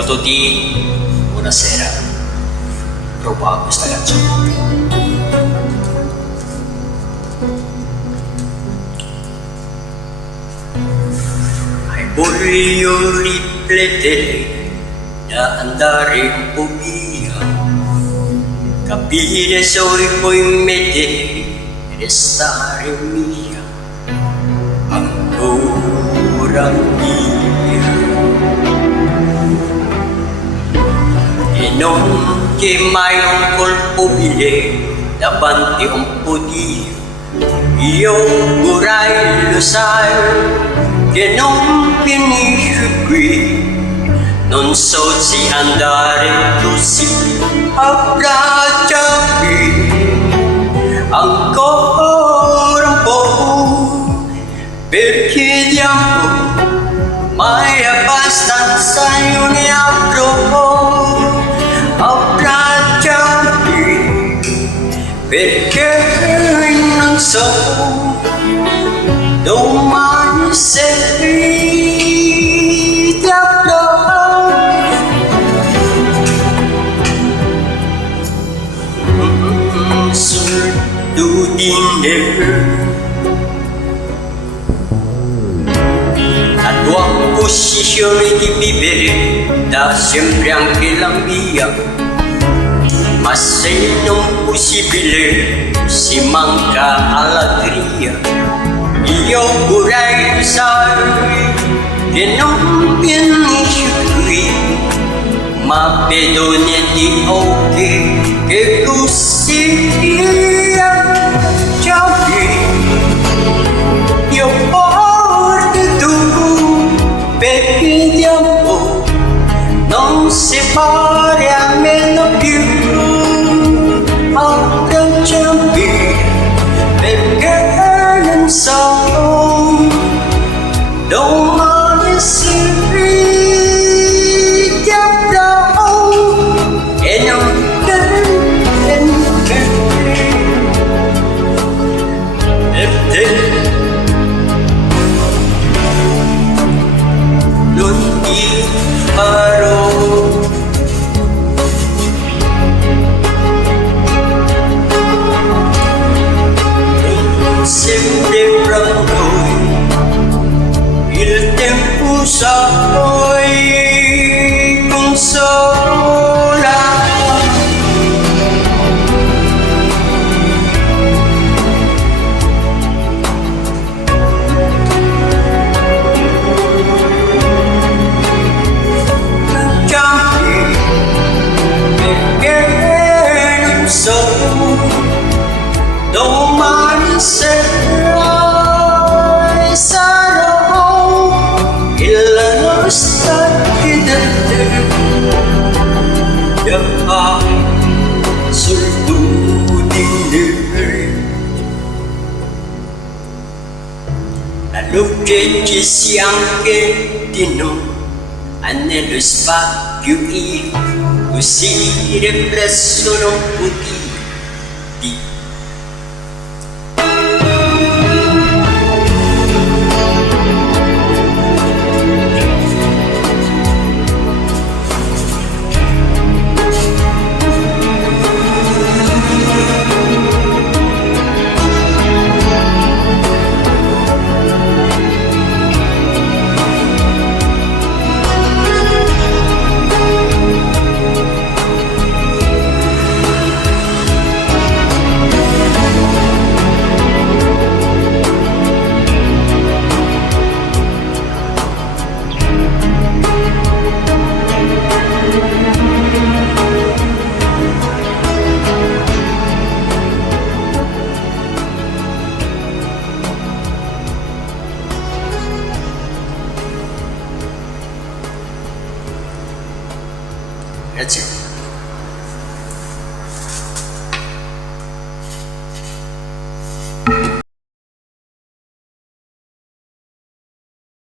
Ciao a tutti, buonasera. Prova questa canzone. Voglio riflettere da andare un po' via, capire se puoi mettere e restare mia, ancora mia. E non c'è mai un colpevole davanti a un po' Dio. Io vorrei, lo sai, che non finisce qui. Non so se andare così, abbracciami ancora un po', perché di amore mai abbastanza io ne avrò. Abbracciami perché non so domani se ti avrò. Solitudine, la tua posizione di vivere da sempre anche la mia, ma se non possibile si manca allegria. Io vorrei, sai, che non finisce qui, ma vedo negli occhi che così abbracciami. Io porto tu, perché di amore non si pare almeno più. Abbracciami perché non so domani se ti avrò. E non per te non ti farò. Sempre fra noi il tempo sai consola. Abbracciami perché non so domani sera sarò la nostra idea. Solitudine, la luce ci sia anche di noi, nello spazio io, così riflesso non può dire. Grazie.